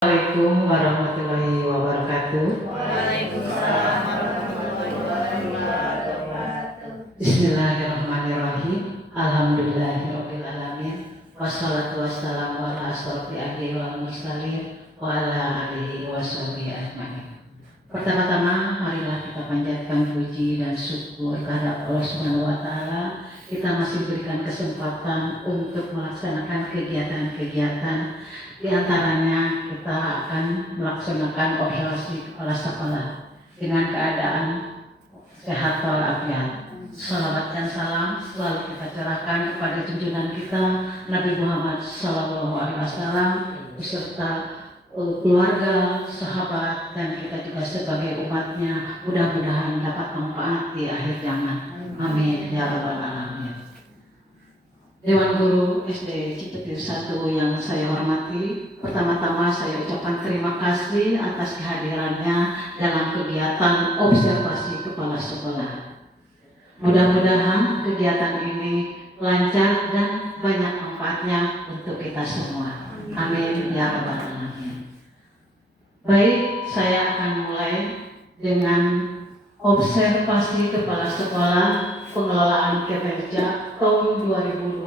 Assalamualaikum warahmatullahi wabarakatuh. Waalaikumsalam warahmatullahi wabarakatuh. Bismillahirrahmanirrahim. Alhamdulillahirabbil alamin. Wassalatu wassalamu ala asyrofil anbiya'i wal mursalin wa ala alihi washabihi ajmain. Pertama-tama marilah kita panjatkan puji dan syukur kepada Allah Subhanahu wa taala. Kita masih berikan kesempatan untuk melaksanakan kegiatan-kegiatan. Di antaranya kita akan melaksanakan operasi kepala sekolah dengan keadaan sehat walafiat. Salawat dan salam selalu kita curahkan kepada junjungan kita Nabi Muhammad SAW beserta keluarga, sahabat, dan kita juga sebagai umatnya. Mudah-mudahan dapat manfaat di akhir zaman. Amin ya rabbal alamin. Dewan Guru SD Cipetir 1 yang saya hormati, pertama-tama saya ucapkan terima kasih atas kehadirannya dalam kegiatan observasi kepala sekolah. Mudah-mudahan kegiatan ini lancar dan banyak manfaatnya untuk kita semua. Amin ya rabbal alamin. Baik, saya akan mulai dengan observasi kepala sekolah pengelolaan kinerja tahun 2025,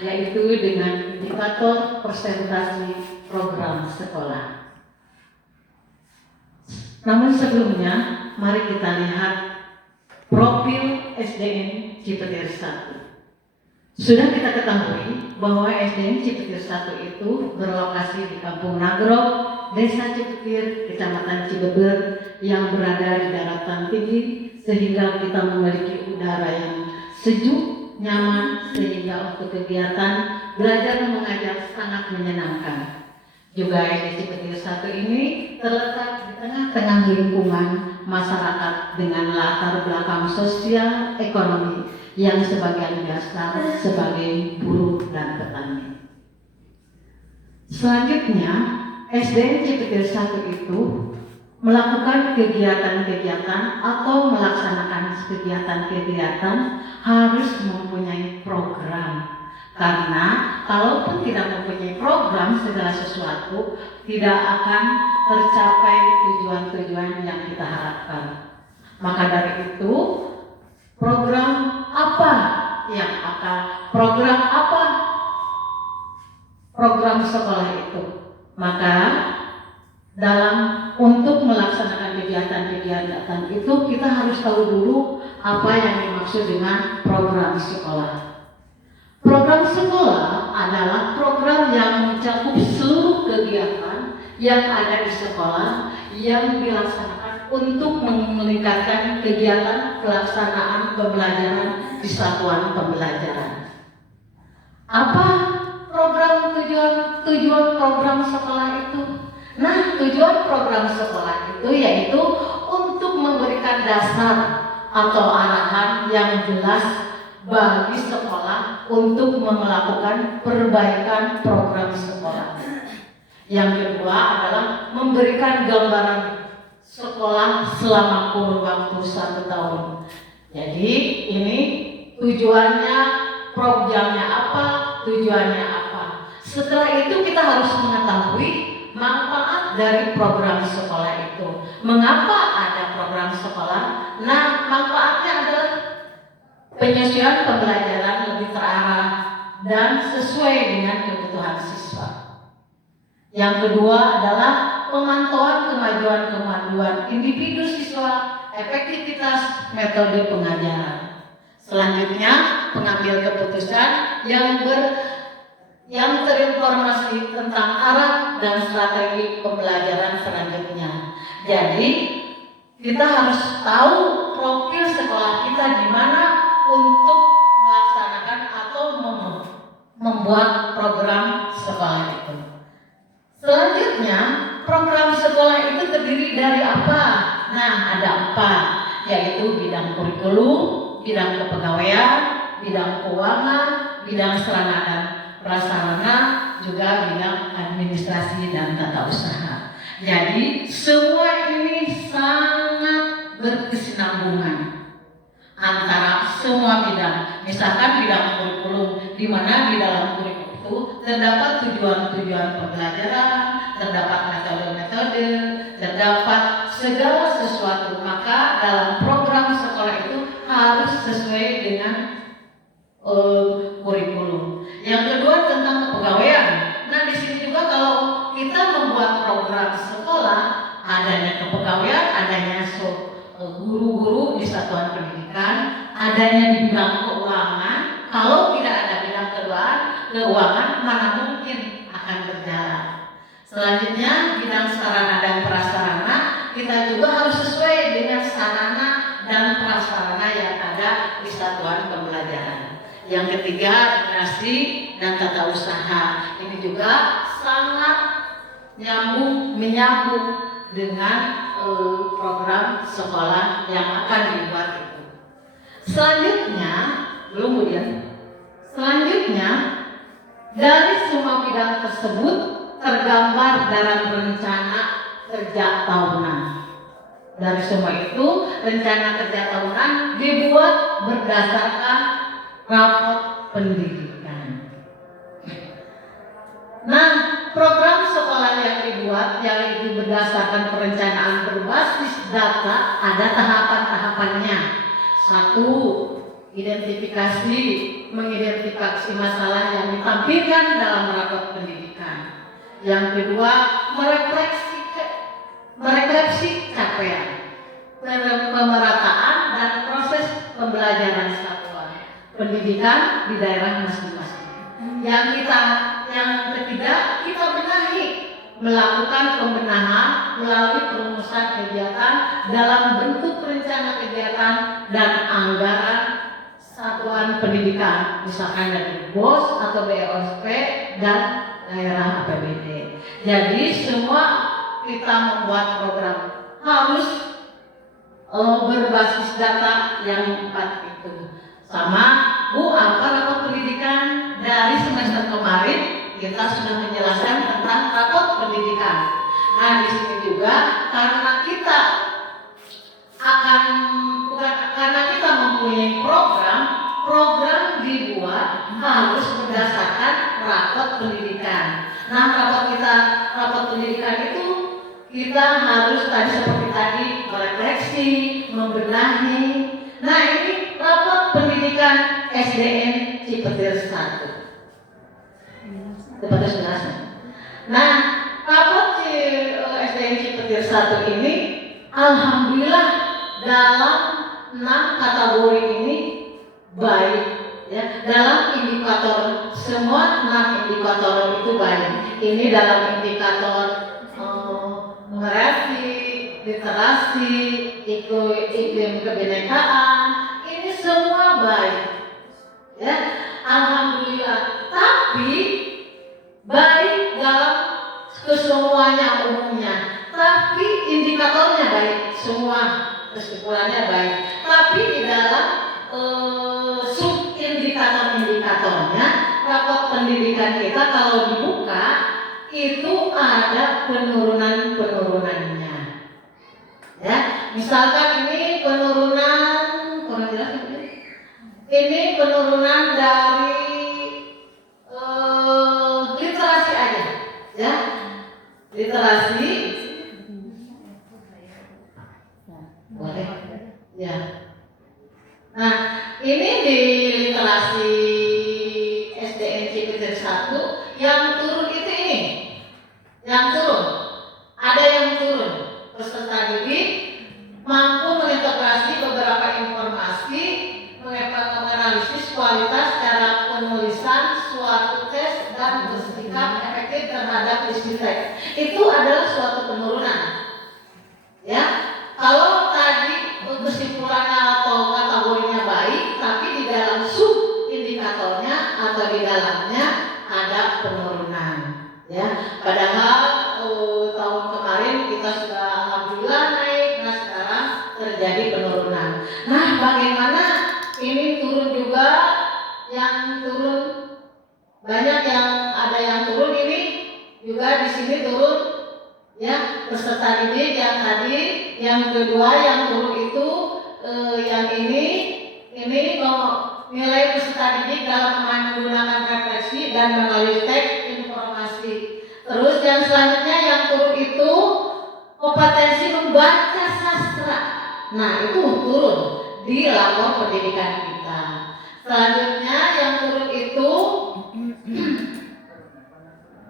yaitu dengan indikator persentase program sekolah. Namun sebelumnya, mari kita lihat profil SDN Cipetir 1. Sudah kita ketahui bahwa SDN Cipetir 1 itu berlokasi di Kampung Nagrog, Desa Cipetir, Kecamatan Cibeber, yang berada di daratan tinggi, sehingga kita memiliki udara yang sejuk, nyaman, sehingga untuk kegiatan belajar dan mengajar sangat menyenangkan. Juga SD Cipetir 1 ini terletak di tengah-tengah lingkungan masyarakat dengan latar belakang sosial ekonomi yang sebagian besar sebagai buruh dan petani. Selanjutnya, SDN Cipetir 1 itu melakukan kegiatan-kegiatan atau melaksanakan kegiatan-kegiatan harus mempunyai program, karena kalaupun tidak mempunyai program segala sesuatu tidak akan tercapai tujuan-tujuan yang kita harapkan. Maka dari itu program apa program sekolah itu? Maka untuk melaksanakan kegiatan-kegiatan itu kita harus tahu dulu apa yang dimaksud dengan program sekolah. Program sekolah adalah program yang mencakup seluruh kegiatan yang ada di sekolah yang dilaksanakan untuk meningkatkan kegiatan pelaksanaan pembelajaran di satuan pembelajaran. Apa tujuan program sekolah itu? Nah, tujuan program sekolah itu yaitu untuk memberikan dasar atau arahan yang jelas bagi sekolah untuk melakukan perbaikan program sekolah. Yang kedua adalah memberikan gambaran sekolah selama kurun waktu 1 tahun. Jadi ini tujuannya, programnya apa, tujuannya apa. Setelah itu kita harus mengetahui manfaat dari program sekolah itu. Mengapa ada program sekolah? Nah, manfaatnya adalah penyusunan pembelajaran lebih terarah dan sesuai dengan kebutuhan siswa. Yang kedua adalah pemantauan kemajuan individu siswa, efektivitas metode pengajaran. Selanjutnya, pengambil keputusan yang terinformasi tentang arah dan strategi pembelajaran selanjutnya. Jadi kita harus tahu profil sekolah kita di mana untuk melaksanakan atau membuat program sekolah itu. Selanjutnya, program sekolah itu terdiri dari apa? Nah, ada 4, yaitu bidang kurikulum, bidang kepegawaian, bidang keuangan, bidang sarana dan prasarana, juga bidang administrasi dan tata usaha. Jadi semua ini sangat berkesinambungan antara semua bidang. Misalkan bidang kurikulum, di mana di dalam kurikulum itu terdapat tujuan-tujuan pembelajaran, terdapat metode-metode, terdapat segala sesuatu. Maka dalam program sekolah itu harus sesuai dengan kurikulum. Yang kedua tentang kepegawaian. Nah di sini juga kalau kita membuat program sekolah, adanya kepegawaian, adanya guru-guru di satuan pendidikan, adanya di bidang keuangan. Kalau tidak ada bidang keuangan, mana mungkin akan berjalan. Selanjutnya bidang sarana dan prasarana, kita juga harus sesuai dengan sarana dan prasarana yang ada di satuan pembelajaran. Yang ketiga, administrasi dan tata usaha. Ini juga sangat menyambung dengan program sekolah yang akan dibuat itu. Selanjutnya, selanjutnya dari semua bidang tersebut tergambar dalam rencana kerja tahunan. Dari semua itu, rencana kerja tahunan dibuat berdasarkan rapot pendidikan. Nah, program sekolah yang dibuat yaitu berdasarkan perencanaan berbasis data, ada tahapan-tahapannya. 1. Mengidentifikasi masalah yang ditampilkan dalam rapot pendidikan. Yang kedua, merefleksi capaian, pemerataan dan proses pembelajaran satuan pendidikan di daerah masing-masing. Yang ketiga, kita benahi, melakukan pembenahan melalui perumusan kegiatan dalam bentuk rencana kegiatan dan anggaran satuan pendidikan, misalkan dari BOS atau BOSP dan daerah APBD. Jadi semua kita membuat program harus berbasis data yang 4 itu. Sama Bu, apa rapot pendidikan dari semester kemarin kita sudah menjelaskan tentang rapot pendidikan. Nah di sini juga karena kita mempunyai program dibuat harus berdasarkan rapot pendidikan. Nah rapot pendidikan itu kita harus seperti tadi merefleksi, membenahi. Nah ini rapot pendidikan SDN Cipetir 1. Dapat jelasnya. Nah rapot SDN Cipetir 1 ini alhamdulillah dalam 6 kategori ini baik ya, dalam indikator semua 6 indikator itu baik. Ini dalam indikator numerasi, literasi, iklim kebinekaan, ini semua baik ya, alhamdulillah. Tapi baik dalam kesemuanya umumnya, tapi indikatornya baik semua, kesimpulannya baik. Tapi di dalam sub indikatornya rapot pendidikan kita kalau dibuka itu ada penurunannya ya. Misalkan ini penurunan kurang jelas ini penurunan dari literasi aja ya, literasi boleh ya. Nah ini di literasi SDN Cipetir 1 yang turun itu ini, yang turun, ada yang turun. Peserta didik mampu mengintegrasi beberapa informasi, menganalisis kualitas cara penulisan suatu tes dan bersikap efektif terhadap isi teks. Itu adalah suatu penurunan. Ya, kalau tadi kesimpulannya atau kategorinya baik, tapi di dalam sub indikatornya atau di dalamnya ada penurunan. Ya, padahal tahun kemarin kita sudah alhamdulillah naik, nah sekarang terjadi penurunan. Nah, bagaimana ini turun juga, yang turun banyak, yang ada yang turun ini juga di sini turun ya, peserta didik yang tadi, yang kedua yang turun itu yang ini nilai peserta didik dalam menggunakan refleksi dan menganalisis teks informasi. Terus yang selanjutnya yang kompetensi membaca sastra. Nah, itu turun di lapor pendidikan kita. Selanjutnya yang turun itu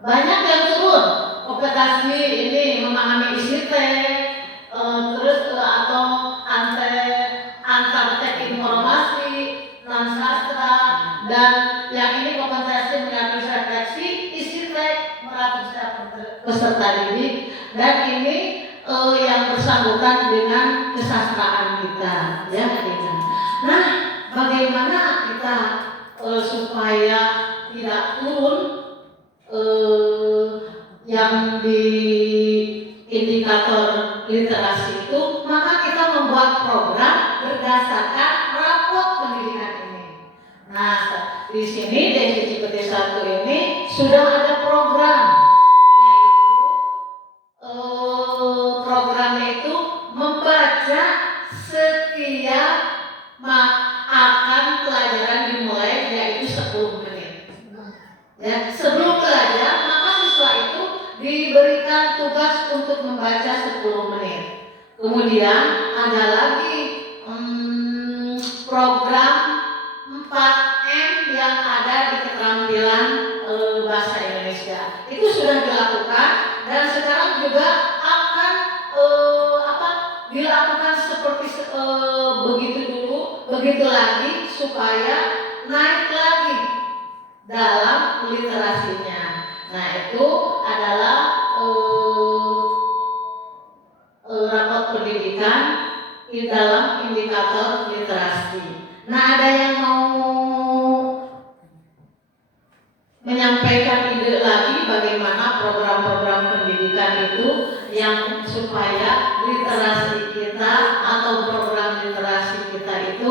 banyak yang turun. Kompetensi ini memahami isi teks, atau antar teks informasi, non sastra, dan yang ini kompetensi mengatur refleksi, isi teks, mengatur peserta didik, dan ini yang bersangkutan dengan kesastraan kita, ya. Nah, bagaimana kita supaya tidak turun yang di indikator literasi itu, maka kita membuat program berdasarkan rapot pendidikan ini. Nah, di sini DJJPT 1 ini sudah ada program, yaitu programnya itu membaca setiap akan pelajaran dimulai, yaitu 10 menit. Ya, sebelum belajar maka siswa itu diberikan tugas untuk membaca 10 menit. Kemudian ada lagi program 4M yang ada di keterampilan bahasa Indonesia. Itu sudah dilakukan dan sekarang juga akan dilakukan seperti begitu dulu, begitu lagi supaya naik lagi dalam literasinya. Nah, itu adalah rapot pendidikan di dalam indikator literasi. Nah, ada yang mau menyampaikan ide lagi bagaimana program-program pendidikan itu yang supaya literasi kita atau program literasi kita itu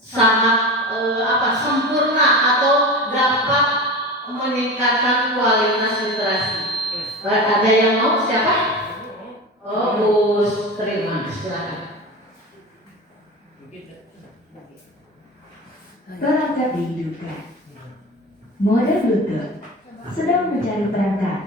sangat sempurna atau dapat meningkatkan kualitas literasi. Ada yang mau? Siapa? Oh, Bu Terima, silakan. Perangkat dihidupkan. Mode Bluetooth sedang mencari perangkat.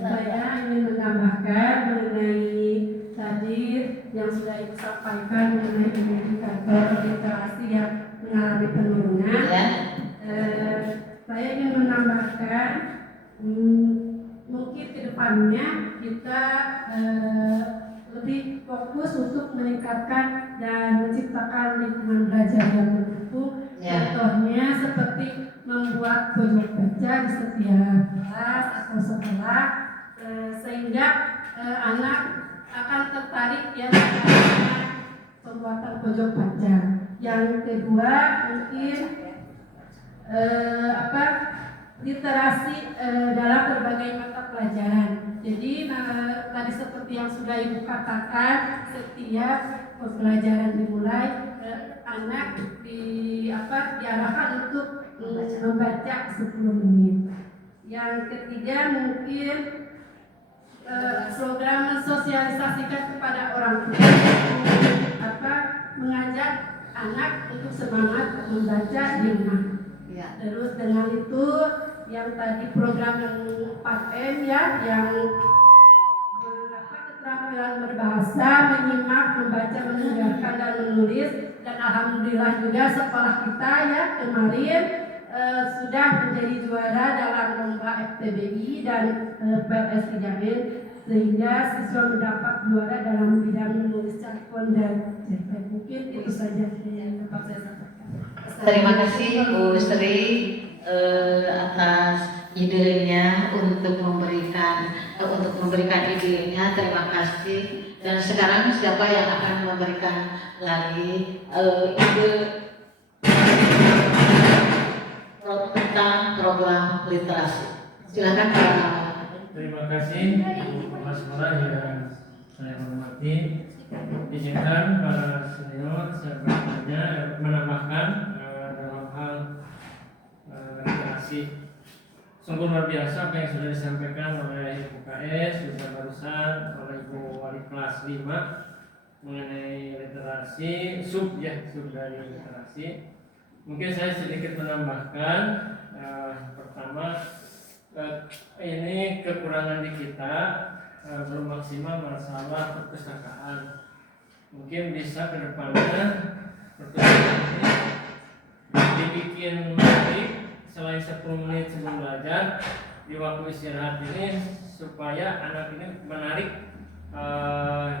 Saya ingin menambahkan mengenai tadi yang sudah Ibu sampaikan mengenai indikator literasi yang mengalami penurunan. Saya ingin menambahkan mungkin ke depannya kita lebih fokus untuk meningkatkan dan menciptakan lingkungan belajar yang mendukung. Contohnya seperti membuat pojok baca di setiap kelas atau sekolah, sehingga anak akan tertarik ya dengan pembuatan pojok baca. Yang kedua mungkin literasi dalam berbagai mata pelajaran. Jadi tadi seperti yang sudah Ibu katakan, setiap pembelajaran dimulai anak diarahkan untuk membaca 10 menit. Yang ketiga mungkin program mensosialisasikan kepada orang tua, mengajak anak untuk semangat membaca di rumah. Terus dengan itu yang tadi program yang 4M ya, yang keterampilan berbahasa, menyimak, membaca, mendengarkan dan menulis. Dan alhamdulillah juga sekolah kita ya kemarin sudah menjadi juara dalam lomba FTBI dan PLS Ijamin, sehingga siswa mendapat juara dalam bidang menulis cakon dan cerpen. Mungkin itu saja yang dapat saya sampaikan. Terima kasih Bu Sri atas idenya untuk memberikan idenya. Terima kasih. Dan sekarang siapa yang akan memberikan lagi ide tentang program literasi? Silakan Pak. Terima kasih Mas Sekolah yang saya hormati. Izinkan para senior saya bertanya menambahkan dalam hal literasi. Sungguh luar biasa apa yang sudah disampaikan oleh Ibu KS juga barusan oleh Ibu Wali kelas 5 mengenai literasi sub dari literasi. Mungkin saya sedikit menambahkan, pertama ini kekurangan di kita belum maksimal masalah perpustakaan. Mungkin bisa ke depannya perpustakaan ini dibikin menarik selain 10 menit sebelum belajar di waktu istirahat ini, supaya anak ini menarik,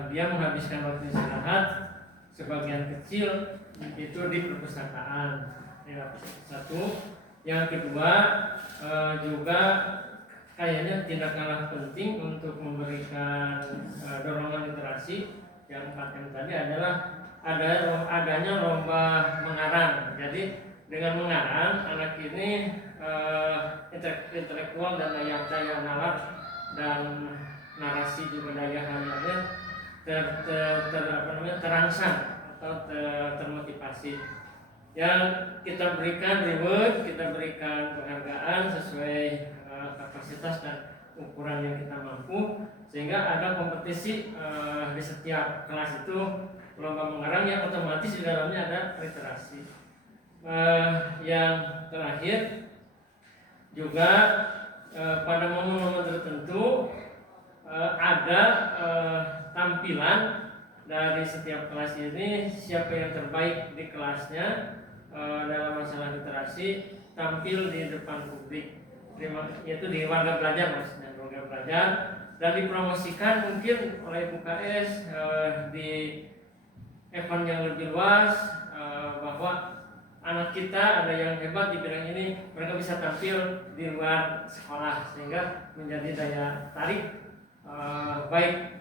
dia menghabiskan waktu istirahat sebagian kecil itu di perpustakaan. Ya, satu. Yang kedua, juga kayaknya tidak kalah penting untuk memberikan dorongan literasi. Yang 4M tadi adalah adanya lomba mengarang. Jadi dengan mengarang, anak ini intelektual dan daya nalar dan narasi juga daya hayalnya terangsang atau termotivasi. Yang kita berikan reward, kita berikan penghargaan sesuai kapasitas dan ukuran yang kita mampu, sehingga ada kompetisi di setiap kelas itu lomba mengarang yang otomatis di dalamnya ada literasi. Yang terakhir juga pada momen-momen tertentu ada tampilan dari setiap kelas ini, siapa yang terbaik di kelasnya dalam masalah literasi tampil di depan publik, yaitu di warga belajar, maksudnya warga belajar, dan dipromosikan mungkin oleh UKS di event yang lebih luas, bahwa anak kita ada yang hebat di bidang ini, mereka bisa tampil di luar sekolah, sehingga menjadi daya tarik baik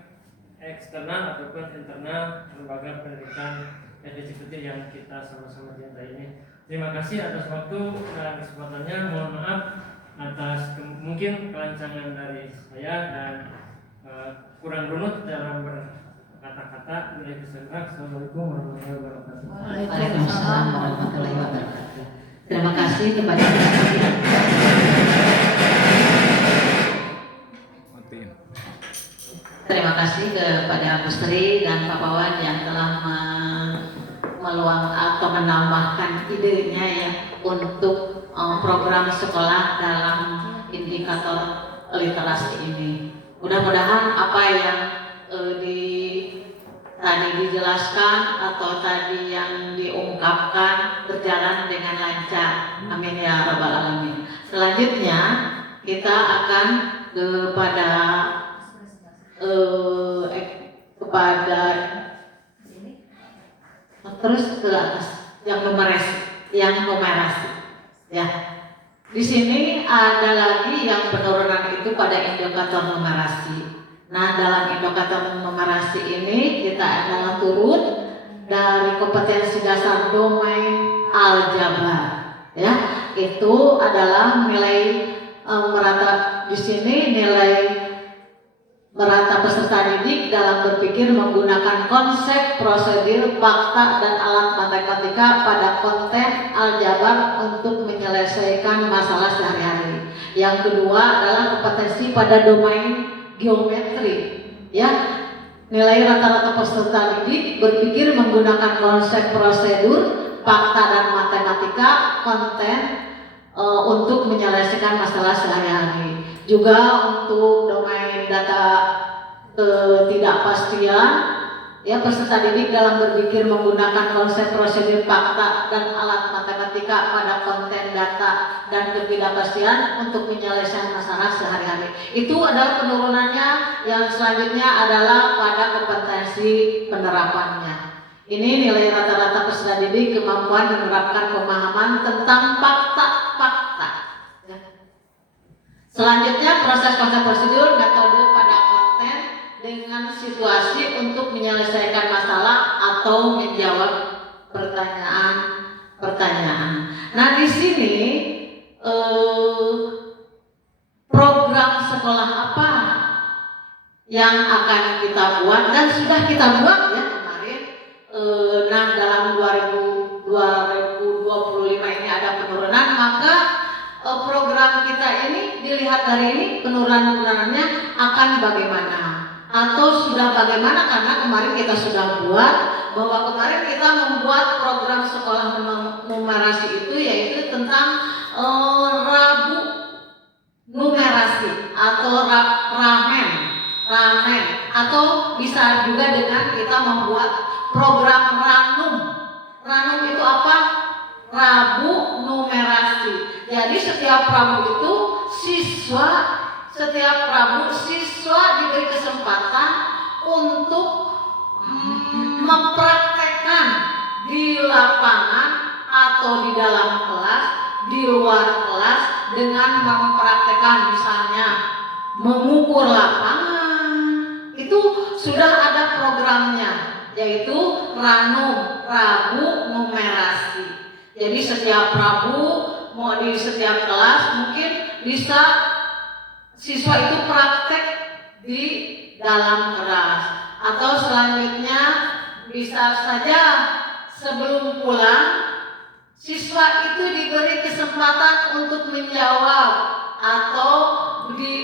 eksternal ataupun internal lembaga pendidikan LGBT yang kita sama-sama cintai ini. Terima kasih atas waktu dan kesempatannya. Mohon maaf atas mungkin kelancangan dari saya dan kurang runut dalam berkata-kata. Assalamualaikum warahmatullahi wabarakatuh. Waalaikumsalam warahmatullahi wabarakatuh. Terima kasih kepada Terima kasih kepada Bu Sri dan Pak Wawan yang telah meluang atau menambahkan idenya ya untuk program sekolah dalam indikator literasi ini. Mudah-mudahan apa yang tadi dijelaskan atau tadi yang diungkapkan berjalan dengan lancar. Amin ya rabbal alamin. Selanjutnya kita akan terus ke atas yang numerasi ya. Di sini ada lagi yang penurunan itu pada indikator numerasi. Nah, dalam indikator numerasi ini kita adalah turun dari kompetensi dasar domain aljabar ya. Itu adalah nilai merata di sini, nilai merata peserta didik dalam berpikir menggunakan konsep, prosedur, fakta, dan alat matematika pada konten aljabar untuk menyelesaikan masalah sehari-hari. Yang kedua adalah kompetensi pada domain geometri. Ya, nilai rata-rata peserta didik berpikir menggunakan konsep, prosedur, fakta, dan matematika konten untuk menyelesaikan masalah sehari-hari. Juga untuk domain data ketidakpastian, ya, peserta didik dalam berpikir menggunakan konsep, prosedur, fakta, dan alat matematika pada konten data dan ketidakpastian untuk menyelesaikan masalah sehari-hari. Itu adalah penurunannya. Yang selanjutnya adalah pada kompetensi penerapannya. Ini nilai rata-rata peserta didik kemampuan menerapkan pemahaman tentang fakta-fakta. Selanjutnya proses konsep prosedur metode pada konten dengan situasi untuk menyelesaikan masalah atau menjawab pertanyaan. Nah, di sini program sekolah apa yang akan kita buat dan sudah kita buat ya kemarin. Nah, dalam 2025 ini ada penurunan, maka program kita ini dilihat dari ini penurunannya akan bagaimana atau sudah bagaimana, karena kemarin kita sudah buat bahwa kemarin kita membuat program sekolah numerasi itu yaitu tentang Rabu numerasi atau ramen atau bisa juga dengan kita membuat program ranum. Ranum itu apa? Rabu numerasi. Jadi setiap Rabu itu setiap Rabu siswa diberi kesempatan untuk mempraktekkan di lapangan atau di dalam kelas, di luar kelas dengan mempraktekkan misalnya mengukur lapangan. Itu sudah ada programnya yaitu ranum, Rabu numerasi. Jadi setiap Rabu mau di setiap kelas mungkin bisa siswa itu praktek di dalam kelas atau selanjutnya bisa saja sebelum pulang siswa itu diberi kesempatan untuk menjawab atau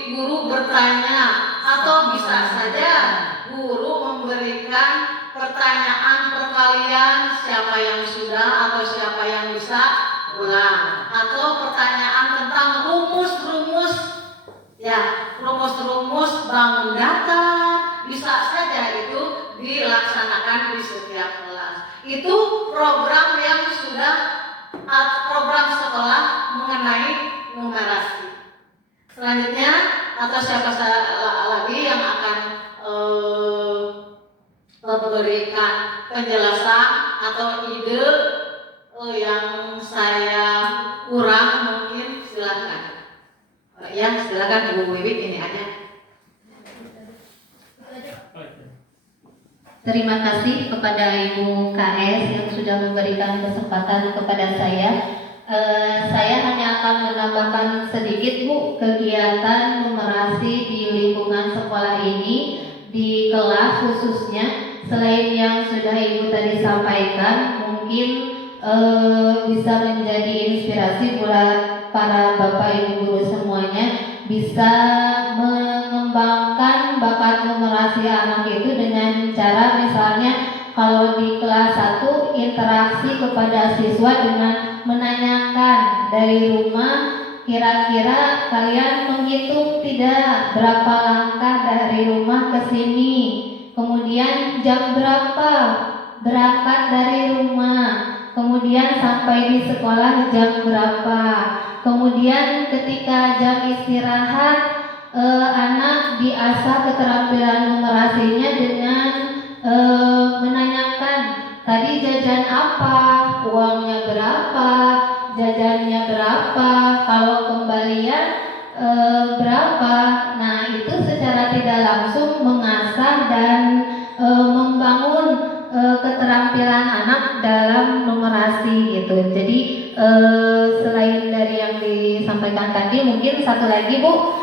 guru bertanya atau bisa saja guru memberikan pertanyaan perkalian siapa yang sudah atau siapa yang bisa ulang atau pertanyaan tentang rumus-rumus bangun datar bisa saja itu dilaksanakan di setiap kelas. Itu program yang sudah program sekolah mengenai numerasi. Selanjutnya atau siapa lagi yang akan memberikan penjelasan atau ide yang saya kurang mungkin silakan. Ya silakan Bu Wiwit ini aja. Terima kasih kepada Ibu KS yang sudah memberikan kesempatan kepada saya. Saya hanya akan menambahkan sedikit Bu kegiatan numerasi di lingkungan sekolah ini di kelas khususnya. Selain yang sudah Ibu tadi sampaikan, mungkin bisa menjadi inspirasi buat para Bapak Ibu guru semuanya bisa mengembangkan bakat numerasi anak itu dengan cara misalnya kalau di kelas 1 interaksi kepada siswa dengan menanyakan dari rumah kira-kira kalian menghitung tidak berapa langkah dari rumah ke sini, kemudian jam berapa berangkat dari rumah, kemudian sampai di sekolah jam berapa, kemudian ketika jam istirahat anak diasah keterampilan numerasinya dengan menanyakan tadi jajan apa, uangnya berapa, jajannya berapa, kalau kembalian berapa. Nah itu secara tidak langsung mengasah dan membangun keterampilan anak dalam numerasi gitu. Jadi selain dari yang disampaikan tadi, mungkin satu lagi Bu,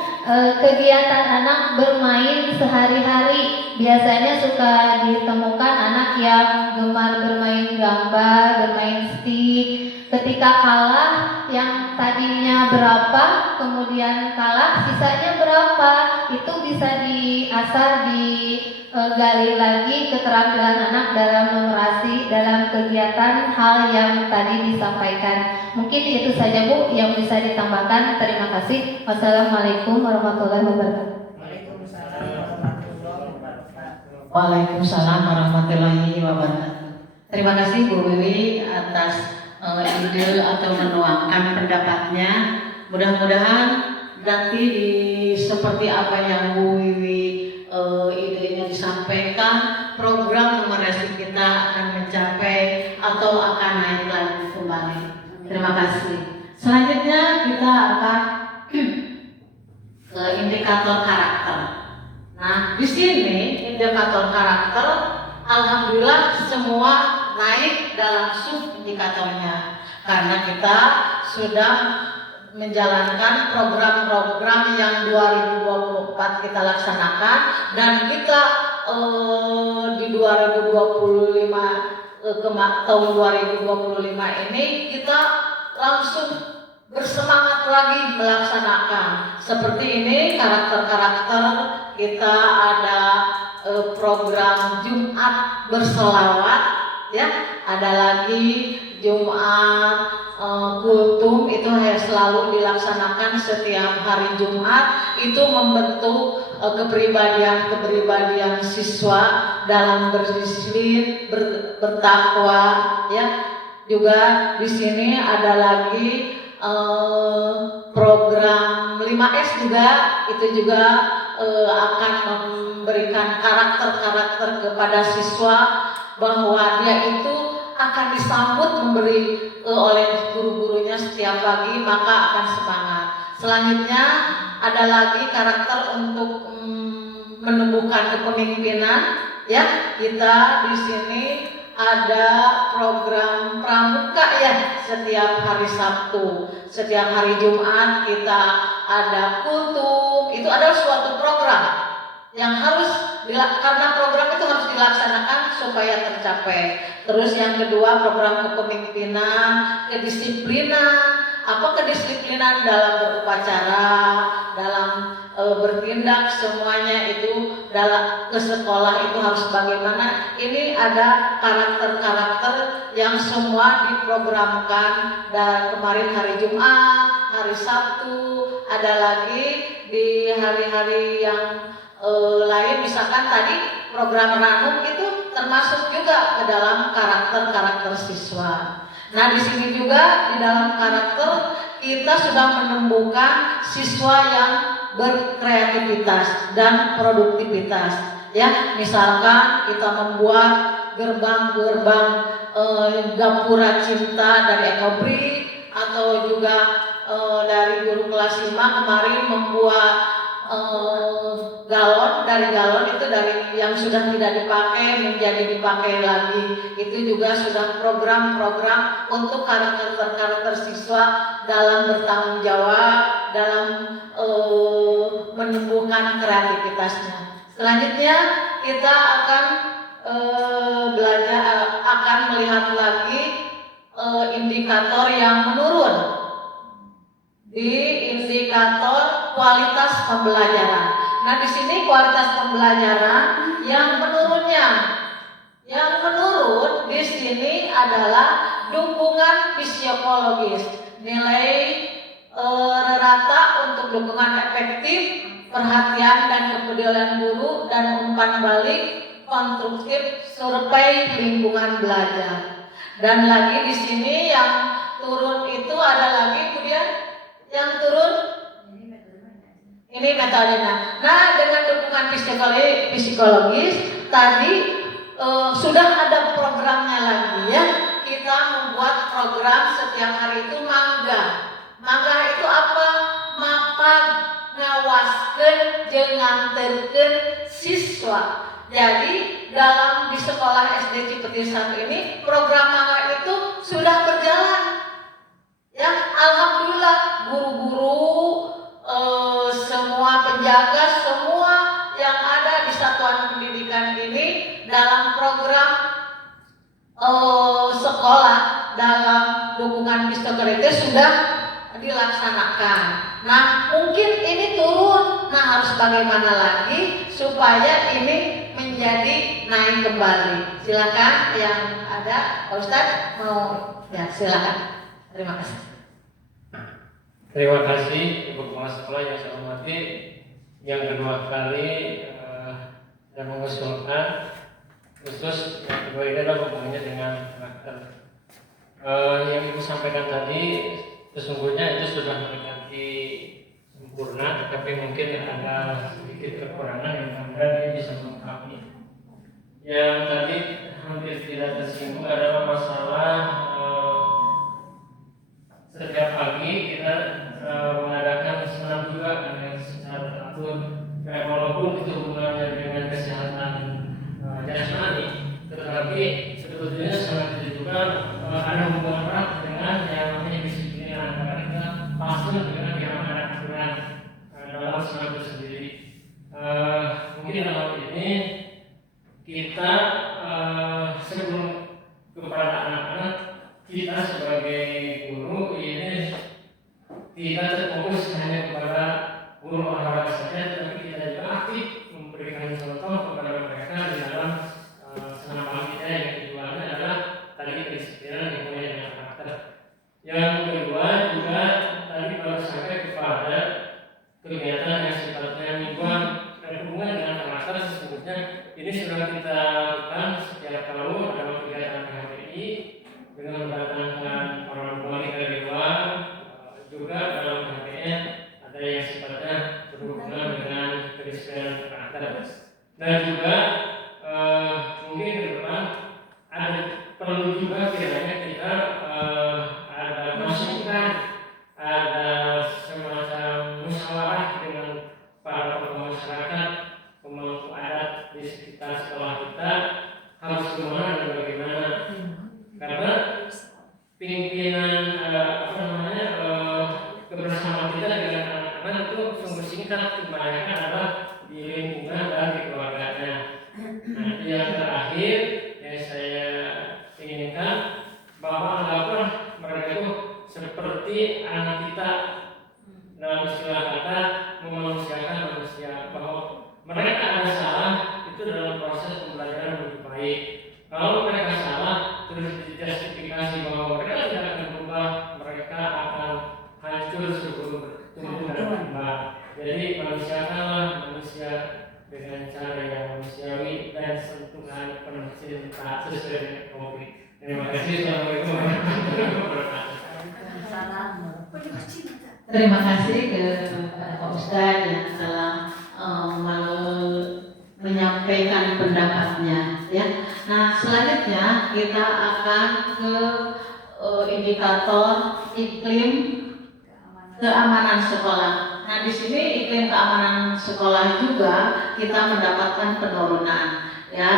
kegiatan anak bermain sehari-hari. Biasanya suka ditemukan anak yang gemar bermain gambar, bermain stick. Ketika kalah yang tadinya berapa, kemudian kalah sisanya berapa, itu bisa diasah, digali lagi keterampilan anak dalam numerasi dalam kegiatan hal yang tadi disampaikan. Mungkin itu saja Bu yang bisa ditambahkan. Terima kasih. Wassalamualaikum warahmatullahi wabarakatuh. Waalaikumsalam warahmatullahi wabarakatuh. Terima kasih Bu Wiwi atas ide atau menuangkan pendapatnya. Mudah-mudahan nanti seperti apa yang Bu Wiwi idenya disampaikan, program numerasi kita akan mencapai atau akan naik lagi kembali. Terima kasih. Selanjutnya kita akan ke indikator karakter. Nah, di sini indikator karakter, alhamdulillah semua naik dalam sub-indikatornya karena kita sudah menjalankan program-program yang 2024 kita laksanakan dan kita di 2025 tahun 2025 ini kita langsung bersemangat lagi melaksanakan seperti ini. Karakter-karakter kita ada program Jumat berselawat ya. Ada lagi Jumat kultum, itu selalu dilaksanakan setiap hari Jumat. Itu membentuk kepribadian siswa dalam berdisiplin, bertakwa, ya. Juga di sini ada lagi program 5S juga, itu juga akan memberikan karakter-karakter kepada siswa bahwa dia itu akan disambut memberi oleh guru-gurunya setiap pagi, maka akan semangat. Selanjutnya ada lagi karakter untuk menumbuhkan kepemimpinan, ya. Kita di sini ada program pramuka, ya, setiap hari Sabtu. Setiap hari Jumat kita ada kultum. Itu adalah suatu program yang harus karena program itu harus dilaksanakan supaya tercapai. Terus yang kedua program kepemimpinan, kedisiplinan. Apa kedisiplinan dalam berupacara, dalam bertindak, semuanya itu dalam ke sekolah itu harus bagaimana. Ini ada karakter-karakter yang semua diprogramkan. Dan kemarin hari Jumat, hari Sabtu, ada lagi di hari-hari yang lain, misalkan tadi program ranum itu termasuk juga ke dalam karakter-karakter siswa. Nah, di sini juga di dalam karakter kita sudah menumbuhkan siswa yang berkreativitas dan produktivitas, ya. Misalkan kita membuat gerbang-gerbang gapura cinta dari Ekobri, atau juga dari guru kelas 5 kemarin membuat galon itu dari yang sudah tidak dipakai menjadi dipakai lagi. Itu juga sudah program-program untuk karakter siswa dalam bertanggung jawab, dalam menumbuhkan kreativitasnya. Selanjutnya kita akan akan melihat lagi indikator yang menurun di indikator kualitas pembelajaran. Nah, di sini kualitas pembelajaran yang menurunnya, yang menurun di sini adalah dukungan psikologis, nilai rata untuk dukungan efektif, perhatian dan kepedulian guru, dan umpan balik konstruktif survei lingkungan belajar. Dan lagi di sini yang turun itu ada lagi kemudian yang turun ini metodenya. Nah, dengan dukungan psikologis tadi sudah ada programnya lagi, ya. Kita membuat program setiap hari itu mangga. Mangga itu apa? Mapan ngawaskeun jeung nganterkeun siswa. Jadi di sekolah SD Cipeti 1 ini program mangga itu sudah berjalan, ya. Alhamdulillah guru-guru, semua penjaga, semua yang ada di satuan pendidikan ini dalam program sekolah dalam dukungan psikologis sudah dilaksanakan. Nah, mungkin ini turun. Nah, harus bagaimana lagi supaya ini menjadi naik kembali? Silakan yang ada, Pak Ustadz mau, ya silakan. Terima kasih. Terima kasih Ibu Kepala Sekolah yang saya hormati. Yang kedua kali dan mengusulkan khusus yang kedua ini adalah hubungannya dengan karakter. Yang Ibu sampaikan tadi sesungguhnya itu sudah mendekati sempurna, tetapi mungkin ada sedikit kekurangan yang mudah-mudahan bisa melengkapi. Yang tadi hampir tidak tersinggung adalah masalah setiap pagi kita mengadakan senam juga secara teratur. Walaupun itu hubungannya dengan kesehatan jasmani, tetapi sebetulnya sangat juga ada hubungan erat dengan yang namanya disiplin. Karena kita pasti dengan yang ada aturan dalam senam itu sendiri. Mungkin dalam ini kita sebelum kepada anak-anak, kita sebagai guru ini tidak terfokus hanya kepada guru olahraga saja, tetapi kita juga aktif memberikan contoh kepada mereka di dalam senam kita yang tujuannya adalah kedua juga tadi baru sampai kepada kegiatan yang sifatnya mingguan berhubungan dengan karakter. Sesungguhnya ini sudah kita lakukan setiap tahun dalam kegiatan PHBI dengan mendatangkan orang tua kita di luar, juga dalam PHBI ada yang sifatnya berhubungan dengan kedisiplinan karakter. Dan juga mungkin ke depan ada perlu juga kiranya kita ada masukan, ada semacam musyawarah dengan para tokoh masyarakat, pemangku adat di sekitar sekolah kita harus kemana dan bagaimana. Karena pimpinan kebersamaan kita dengan anak-anak itu sungguh singkat, kebanyakan adalah di lingkungan dan di keluarganya. Nah, yang terakhir yang saya inginkan bahwa anggaplah mereka itu seperti anak kita, dalam istilah kata memanusiakan manusia, bahwa mereka ada salah itu dalam proses pembelajaran lebih baik. Kalau mereka salah terus dijustifikasi bahwa mereka tidak akan berubah, mereka akan hancur sebelum bertumbuh dan berkembang. Jadi manusiakanlah manusia dengan cara yang manusiawi dan sentuhan penuh cinta sesuai dengan COVID. Terima kasih. Assalamualaikum warahmatullahi wabarakatuh. Terima kasih kepada Pak Ustadz yang telah menyampaikan pendapatnya. Ya. Nah, selanjutnya kita akan ke indikator iklim keamanan sekolah. Nah, di sini iklim keamanan sekolah juga kita mendapatkan penurunan, ya,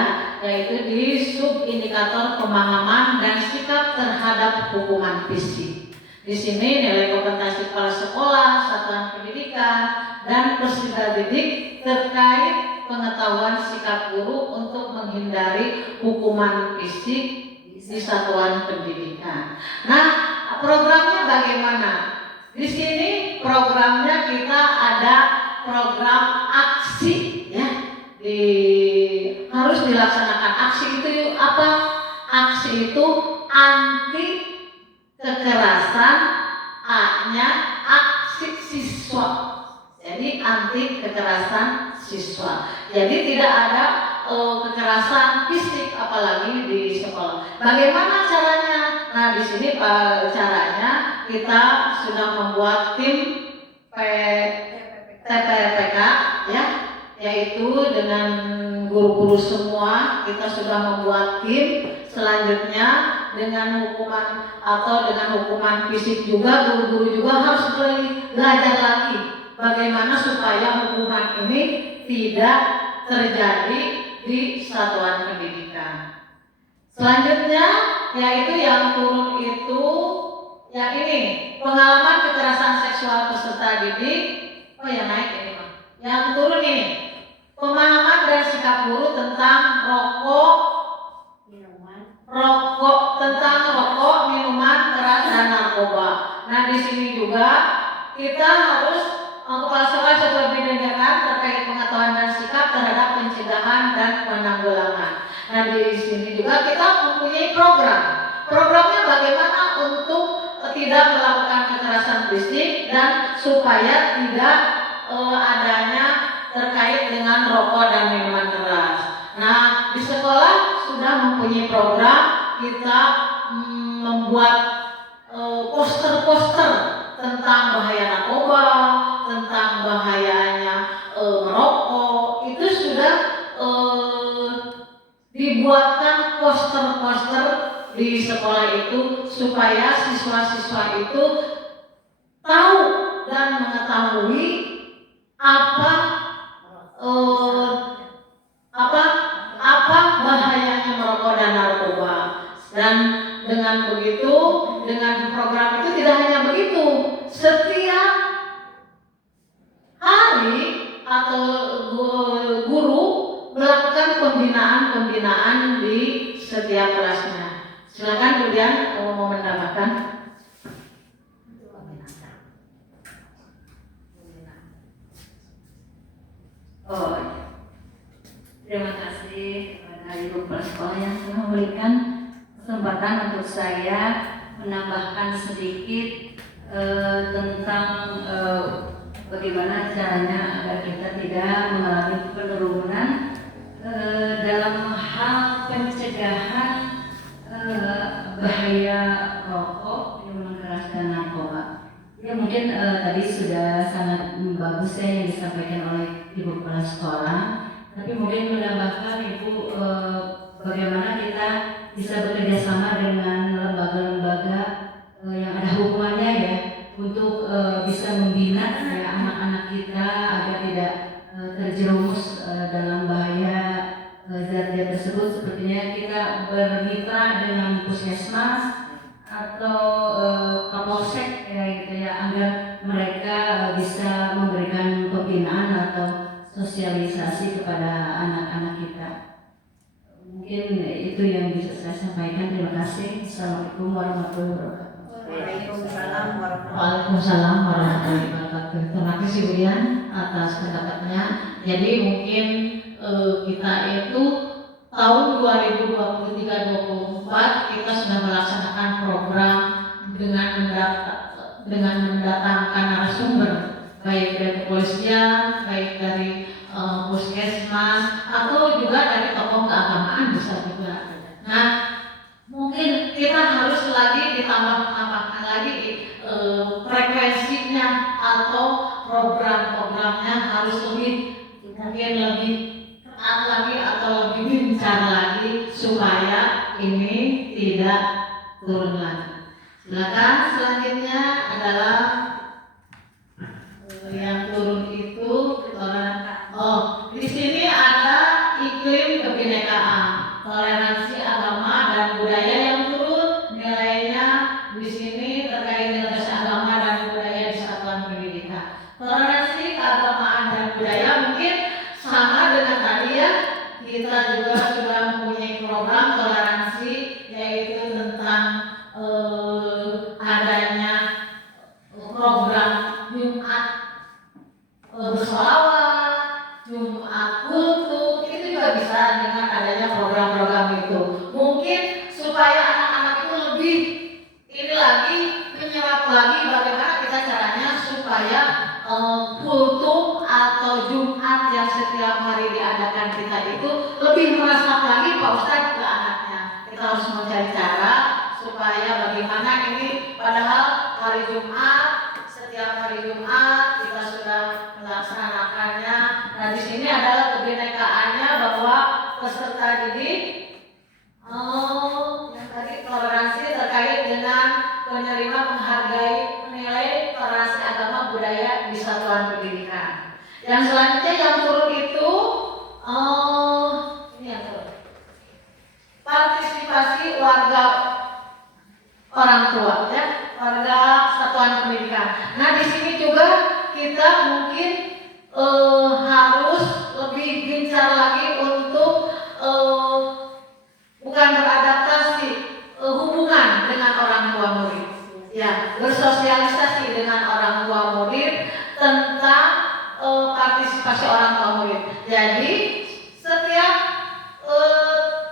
yaitu di subindikator pemahaman dan sikap terhadap hukuman fisik. Di sini nilai kompetensi kepala sekolah, satuan pendidikan, dan peserta didik terkait pengetahuan sikap guru untuk menghindari hukuman fisik di satuan pendidikan. Nah, programnya bagaimana? Di sini programnya kita ada program aksi, ya, harus dilaksanakan. Aksi itu apa? Aksi itu anti kekerasan, A-nya aksi siswa. Jadi anti kekerasan siswa. Jadi tidak ada kekerasan fisik apalagi di sekolah. Bagaimana caranya? Nah, di sini caranya kita sudah membuat tim TPPK, ya, yaitu dengan guru-guru semua kita sudah membuat tim. Selanjutnya dengan hukuman fisik juga, guru-guru juga harus belajar lagi bagaimana supaya hukuman ini tidak terjadi di satuan pendidikan. Selanjutnya yaitu yang turun itu yang ini, pengalaman kekerasan seksual peserta didik. Oh ya, naik ini Pak. Yang turun ini, pemahaman dan sikap guru tentang rokok, minuman keras dan narkoba. Nah, di sini juga kita harus kepala sekolah sudah mendengarkan terkait pengetahuan dan sikap terhadap pencegahan dan penanggulangan. Nah, di sini juga kita mempunyai program. Programnya bagaimana untuk tidak melakukan kekerasan fisik dan supaya tidak adanya terkait dengan rokok dan minuman keras. Nah, di sekolah sudah mempunyai program, kita membuat poster-poster tentang bahaya narkoba, tentang bahayanya merokok. Itu sudah dibuatkan poster-poster di sekolah itu supaya siswa-siswa itu tahu dan mengetahui apa bahayanya merokok dan narkoba. Dan dengan begitu, dengan program itu tidak hanya begitu, setiap hari atau guru melakukan pembinaan di setiap kelasnya. Silakan kemudian mau menambahkan. Oh, terima kasih kepada Ibu Kepala Sekolah yang telah memberikan kesempatan untuk saya menambahkan sedikit tentang bagaimana caranya agar kita tidak mengalami penurunan dalam hal pencegahan bahaya rokok, minuman keras dan narkoba. Ya mungkin tadi sudah sangat bagus ya yang disampaikan oleh Ibu Kepala Sekolah. Tapi mungkin menambahkan Ibu bagaimana kita bisa bekerja sama dengan lembaga-lembaga yang ada hubungannya ya untuk bisa membina ya anak-anak kita agar tidak terjerumus dalam bahaya zat-zat tersebut. Sepertinya kita bermitra dengan puskesmas atau kapolsek ya gitu ya agar mereka bisa memberikan pembinaan atau sosialisasi kepada anak-anak kita. Mungkin itu yang bisa saya sampaikan. Terima kasih. Assalamualaikum warahmatullahi wabarakatuh. Waalaikumsalam warahmatullahi wabarakatuh. Terima kasih Bu Dian atas pendapatnya. Jadi mungkin kita itu tahun 2023-2024 kita sudah melaksanakan program dengan mendatangkan narasumber baik dari kepolisian, baik dari puskesmas atau juga dari tokoh keagamaan bisa juga. Nah, mungkin kita harus lagi ditambahkan lagi frekuensinya atau program-programnya harus mungkin lebih ketat lagi atau lebih gencar lagi supaya ini tidak turun lagi. Silakan selanjutnya adalah yang turun itu di sini ada iklim kebinekaan, toleransi agama dan budaya yang turun nilainya di sini terkait dengan agama dan budaya di satuan pendidikan. Toleransi keagamaan dan budaya mungkin sama dengan tadi ya, kita juga sudah mempunyai program toleransi yaitu tentang adanya program Jumat bersolawat, Jumat kultum, itu juga bisa dengan adanya program-program itu. Mungkin supaya anak-anak itu lebih ini lagi menyerap lagi bagaimana kita caranya supaya kultum atau Jumat yang setiap hari diadakan kita itu lebih meresap lagi Pak Ustadz ke anaknya. Kita harus mencari cara supaya bagaimana ini padahal hari Jumat, setiap hari Jumat kita sudah melaksanakannya. Nah di sini adalah kebinekaannya bahwa peserta didik yang tadi toleransi terkait dengan penerima menghargai menilai toleransi agama budaya di satuan pendidikan. Yang selanjutnya yang turun itu ini yang turun partisipasi warga orang tua ya, warga satuan pendidikan. Nah di sini juga kita mungkin harus lebih gencar lagi untuk bukan beradaptasi hubungan dengan orang tua murid ya, bersosialisasi dengan orang tua murid tentang partisipasi orang tua murid. Jadi setiap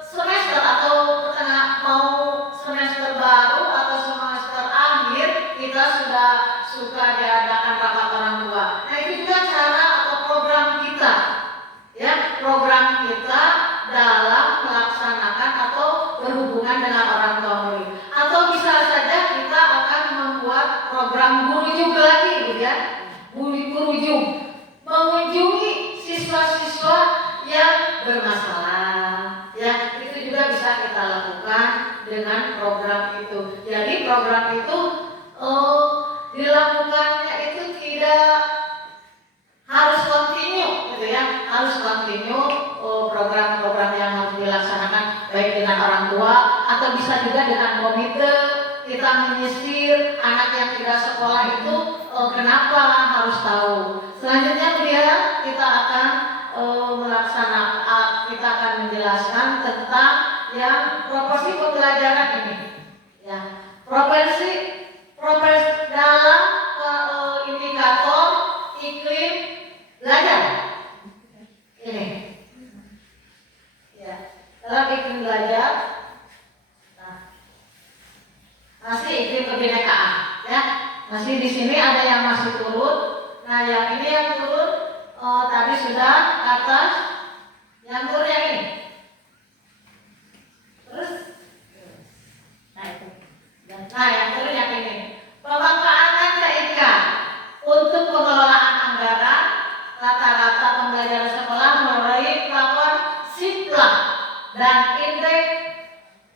semester atau mau semester baru atau semester akhir kita suka diadakan rapat orang tua. Nah itu juga cara atau program kita ya, program kita dalam melaksanakan atau berhubungan dengan orang tua murid. Atau bisa saja kita akan membuat program guru lagi gitu ya, guru mengunjungi siswa-siswa yang bermasalah ya, itu juga bisa kita lakukan dengan program itu. Jadi program itu dilakukannya itu tidak harus kontinu gitu ya, harus kontinu program-program yang harus dilaksanakan baik dengan orang tua atau bisa juga dengan komite kita menyisir anak yang tidak sekolah itu kenapa harus tahu. Selanjutnya kita akan kita akan menjelaskan tentang yang proporsi pembelajaran ini ya, proporsi dalam indikator iklim belajar ini ya, dalam iklim belajar. Nah, masih iklim kebinekaan ya, masih Masih di sini ada yang masih turun. Nah, yang ini yang turun tadi sudah ke atas. Yang turun yang ini. Terus, nah itu. Nah, yang turun yang ini. Pemanfaatan TIK untuk pengelolaan anggaran rata-rata pembelajaran sekolah melalui plafon siplak dan indeks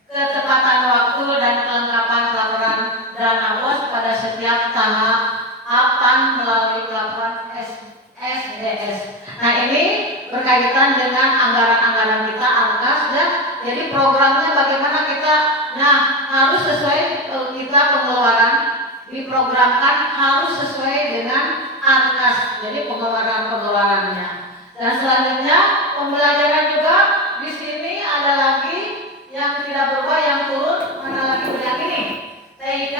ketepatan waktu dan kelengkapan laporan dana BOS pada setiap tahapan melalui plafon SDS. Nah, ini berkaitan dengan anggaran-anggaran kita ANKAS dan jadi programnya bagaimana kita, nah harus sesuai kita pengeluaran diprogramkan harus sesuai dengan ANKAS. Jadi pengeluarannya. Dan selanjutnya pembelajaran juga di sini ada lagi yang tidak berubah yang turun mana lagi yang ini. TIK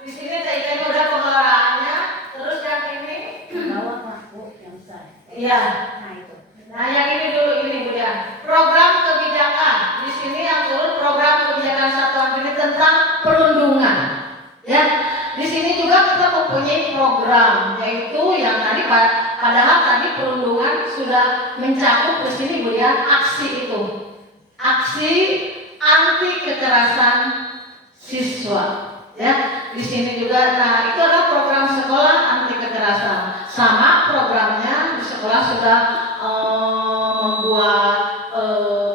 di sini TIK-nya udah pengelolaannya. Terus yang ini Bawah aku yang besar. iya. Nah itu. Nah, yang ini dulu ini Bu ya. Program kebijakan. Di sini yang turun program kebijakan satuan pendidikan tentang perundungan. Ya. Di sini juga kita mempunyai program yaitu yang tadi padahal tadi perundungan sudah mencakup di sini Bu ya, aksi itu. Aksi anti kekerasan siswa. Ya, di sini juga, nah itu adalah program sekolah anti kekerasan. Sama programnya di sekolah sudah membuat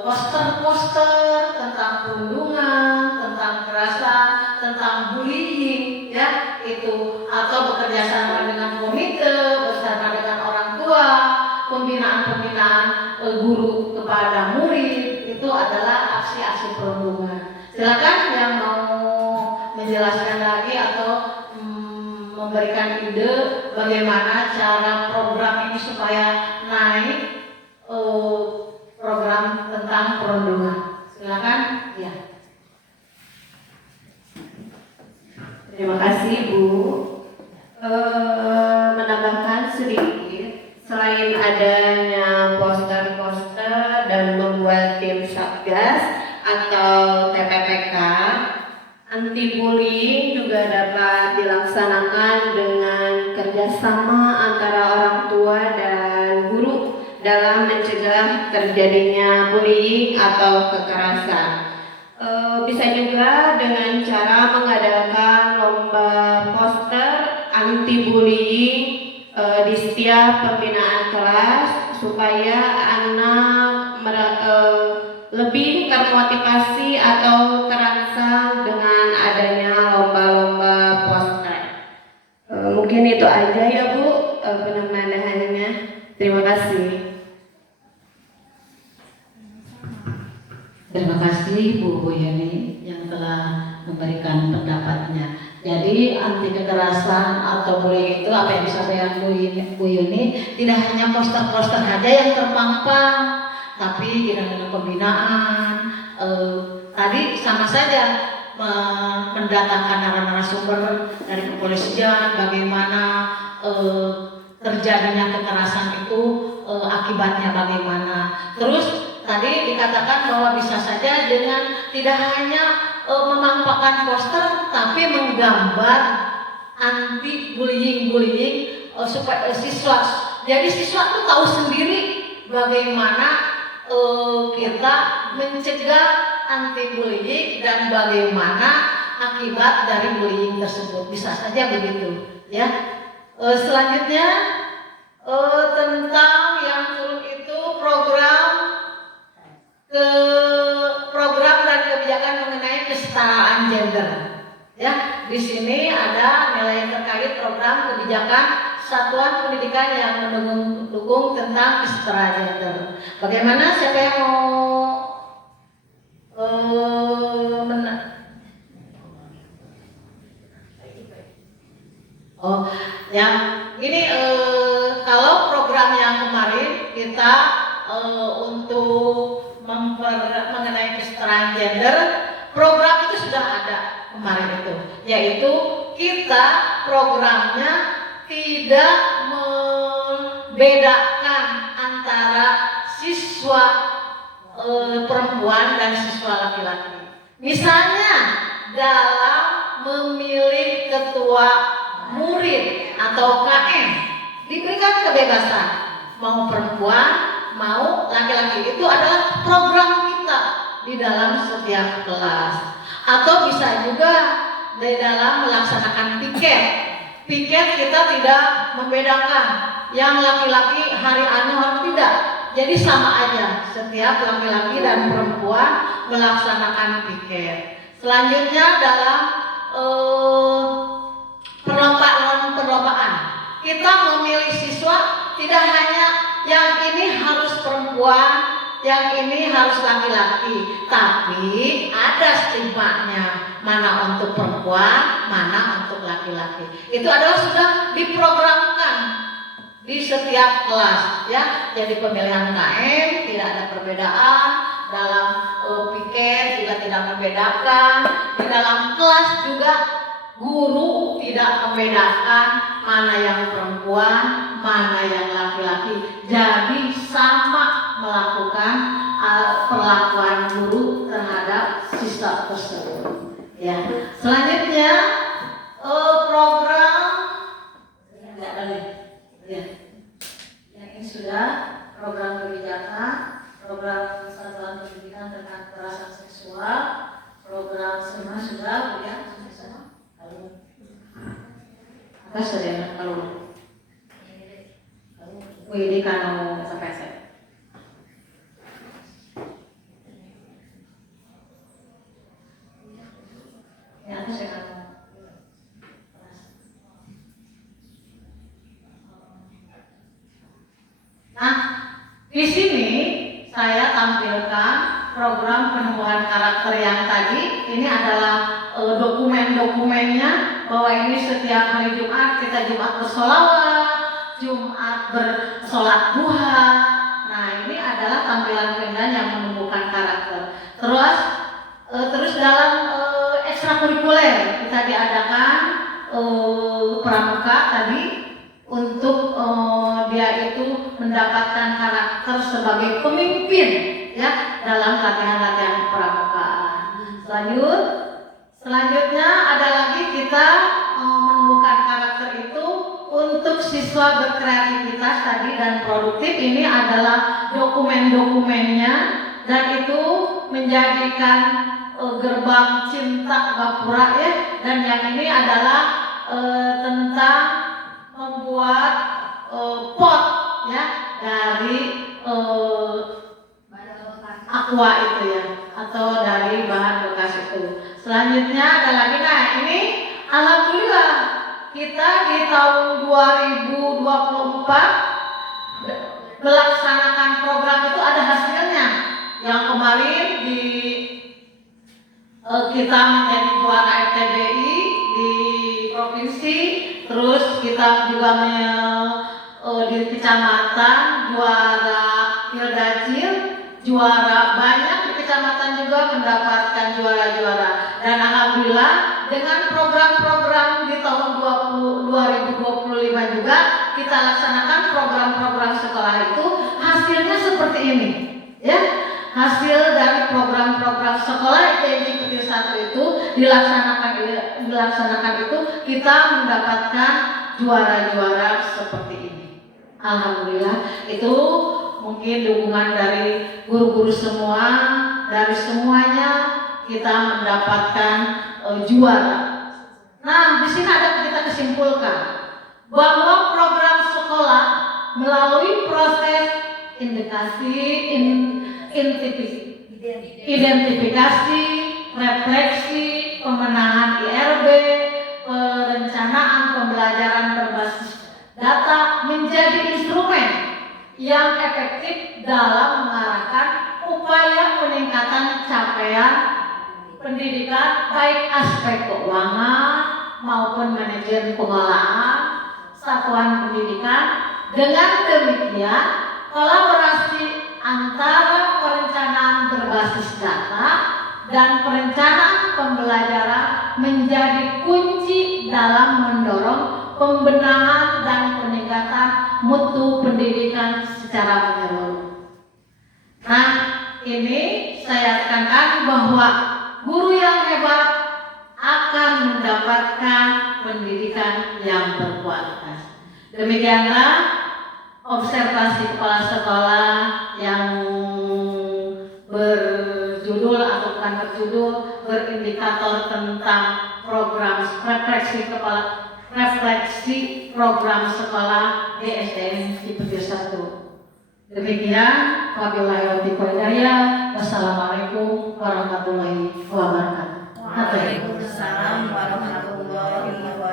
poster-poster tentang perundungan, tentang kekerasan, tentang bullying, ya itu atau bekerja sama dengan komite, bersama dengan orang tua, pembinaan guru kepada murid itu adalah aksi-aksi perundungan. Silakan yang mau menjelaskan lagi atau memberikan ide bagaimana cara program ini supaya naik program tentang perundungan. Silakan, ya. Terima kasih Bu. Menambahkan sedikit, selain adanya poster-poster dan membuat tim satgas atau TPPK, anti bullying juga dapat dilaksanakan dengan kerjasama antara orang tua dan guru dalam mencegah terjadinya bullying atau kekerasan. Bisa juga dengan cara mengadakan lomba poster anti bullying di setiap pembinaan kelas supaya anak lebih termotivasi atau terangsang dengan adanya lomba-lomba poster. Mungkin itu aja ya Bu penambahannya. Terima kasih. Terima kasih Bu Yani yang telah memberikan pendapatnya. Jadi anti kekerasan atau bullying itu apa yang disampaikan Bu Yuni tidak hanya poster-poster saja yang terpampang, tapi dengan pembinaan. Tadi sama saja mendatangkan narasumber dari kepolisian, bagaimana terjadinya kekerasan itu akibatnya bagaimana. Terus tadi dikatakan bahwa bisa saja dengan tidak hanya memampangkan poster, tapi menggambar anti bullying supaya siswa. Jadi siswa tuh tahu sendiri bagaimana kita mencegah anti bullying dan bagaimana akibat dari bullying tersebut. Bisa saja begitu, ya. Selanjutnya tentang yang turun itu program dan kebijakan mengenai kesetaraan gender. Ya, di sini ada nilai terkait program kebijakan satuan pendidikan yang mendukung tentang kesetaraan gender. Bagaimana siapa yang mau ya ini kalau program yang kemarin kita untuk mengenai kesetaraan gender, program itu sudah ada kemarin itu, yaitu kita programnya tidak membedakan antara siswa perempuan dan siswa laki-laki. Misalnya dalam memilih ketua murid atau KM diberikan kebebasan, mau perempuan, mau laki-laki. Itu adalah program kita di dalam setiap kelas. Atau bisa juga di dalam melaksanakan piket. Piket kita tidak membedakan yang laki-laki hari anu hari tidak. Jadi sama aja, setiap laki-laki dan perempuan melaksanakan piket. Selanjutnya dalam perlombaan. Kita memilih siswa tidak hanya yang ini harus perempuan, yang ini harus laki-laki, tapi ada stigmanya, mana untuk perempuan, mana untuk laki-laki. Itu adalah sudah diprogramkan di setiap kelas, ya. Jadi pemilihan KM tidak ada perbedaan, dalam piket juga tidak membedakan, di dalam kelas juga guru tidak membedakan mana yang perempuan, mana yang laki-laki. Jadi sama melakukan perlakuan guru terhadap siswa tersebut. Ya. Selanjutnya program ya. Yang ini sudah program kebijakan, program satuan pendidikan tentang kekerasan seksual, program semua sudah ya. Apa sudah kalau WD kalau sampai saya. Ya, itu saya kan. Nah, di sini saya tampilkan program penumbuhan karakter yang tadi. Ini adalah dokumen-dokumennya, bahwa ini setiap hari Jumat kita Jumat bersolawat, Jumat bersolat duha. Nah, ini adalah tampilan pendan yang menumbuhkan karakter. Terus dalam ekstrakurikuler kita diadakan pramuka tadi untuk dia itu mendapatkan karakter sebagai pemimpin, ya, dalam latihan-latihan pramukaan. Selanjutnya ada lagi kita menemukan karakter itu untuk siswa berkreativitas tadi dan produktif. Ini adalah dokumen-dokumennya dan itu menjadikan gerbang cinta Gapura, ya. Dan yang ini adalah tentang membuat pot, ya, dari aqua itu, ya, atau dari bahan bekas itu. Selanjutnya ada lagi, nah ini alhamdulillah kita di tahun 2024 melaksanakan program itu ada hasilnya. Yang kemarin kita menjadi juara RTBI di provinsi, terus kita juga di kecamatan juara Pildacil, juara banyak di kecamatan juga mendapatkan juara-juara. Dan alhamdulillah dengan program-program di tahun 2025 juga kita laksanakan program-program sekolah itu, hasilnya seperti ini, ya. Hasil dari program-program sekolah ITJ Petir 1 itu dilaksanakan itu kita mendapatkan juara-juara seperti ini. Alhamdulillah, itu mungkin dukungan dari guru-guru semua, dari semuanya kita mendapatkan juara. Nah, di sini ada kita kesimpulkan bahwa program sekolah melalui proses identifikasi, refleksi, pemenahan IRB, perencanaan pembelajaran berbasis data menjadi instrumen yang efektif dalam mengarahkan upaya peningkatan capaian pendidikan baik aspek keuangan maupun manajemen pengelolaan satuan pendidikan. Dengan demikian, kolaborasi antara perencanaan berbasis data dan perencanaan pembelajaran menjadi kunci dalam mendorong pembenahan dan peningkatan mutu pendidikan secara menyeluruh. Nah, ini saya tekankan bahwa guru yang hebat akan akan mendapatkan pendidikan yang berkualitas. Demikianlah observasi kepala sekolah yang berjudul atau bukan berjudul, berindikator tentang program refleksi program sekolah di SDN Cipete 1. Demikian, wabillahi taufiq wal hidayah. Wassalamualaikum warahmatullahi wabarakatuh. Waalaikumsalam warahmatullahi wabarakatuh.